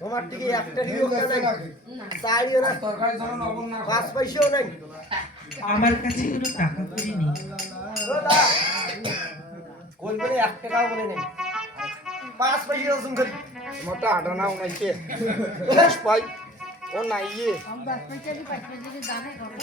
তোমার টিকে একটা চাইও না, 5 পয়সাও নাই। আমার কাছে কোনো টাকা করি নেই। কোন বলে 1 টাকাও বলে নেই, 5 পয়সা ওজন করি মোটা আডানা উনাইছে ভাই ও নাই ইয়ে हम 10 पैसे भी 5 पैसे के दाने करे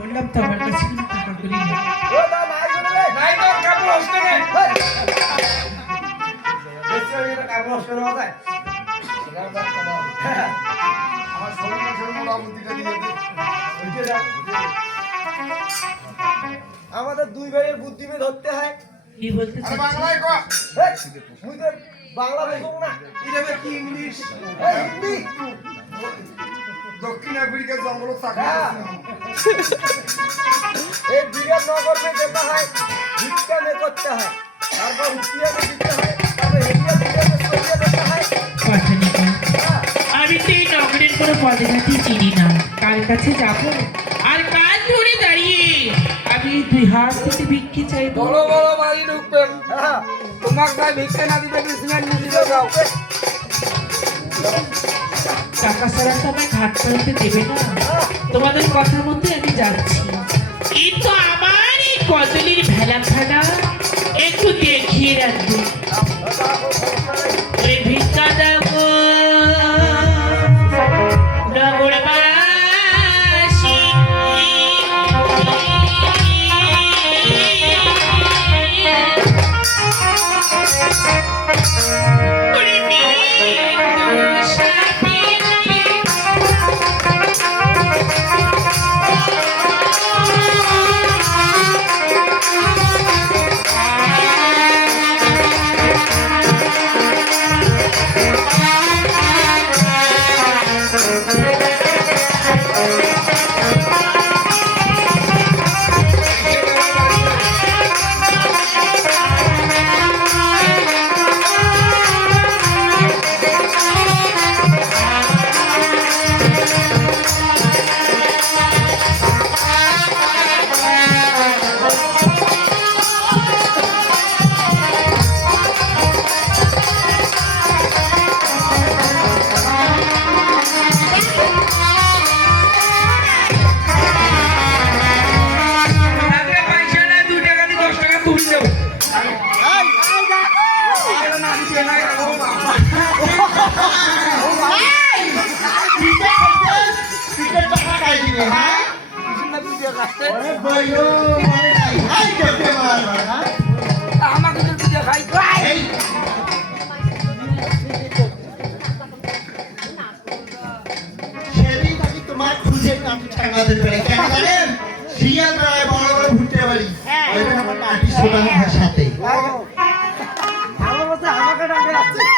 বললাম তো আমার কাছে কোনো টাকা করি নেই। নাই তো কাবু হচ্ছে না বেশি হয়ে গেল কাবু হচ্ছে না যায় আমার সঙ্গে সঙ্গে মোটা বুদ্ধিটা দিয়ে দে ওইটা যা আমাদের দুই ভাইয়ের বুদ্ধি মে ধরতে হয়। কি বলতে আরে বাংলায় কো মুই তো বাংলা বুঝব না ইরে কি ইংলিশ হিন্দি দক্ষিণ আফ্রিকার জঙ্গল থাকা এই বিরাট নগর মে যেতে হয় ভিক্ষা মে করতে হয় তারপর রুপিয়া মে দিতে হয় তবে হেডিয়া দিতে মে সরিয়ে দিতে হয় আমি তো এই নগরের কোনো পদঘাটই চিনি না, কার কাছে যাব আর কাজ ধরে দাঁড়িয়ে আমি 2 হাত পেতে ভিক্ষে চাইব। বড় বড় বাড়ি ঢুকবেন তোমার ভাই ভিক্ষা না দিতে বিসমিল্লাহ নিয়ে যাও টাকা ছাড়া তো আমায় ঘাট করতে দেবে না, তোমাদের কথা মতো আমি যাচ্ছি। কিন্তু আমার এই কদলির ভেলা ফেলা একটু দেখিয়ে রাখবে। ওই ভিক্ষা দেবো নগরবাসী সাথে আমার আমাকে ডাকে আসছে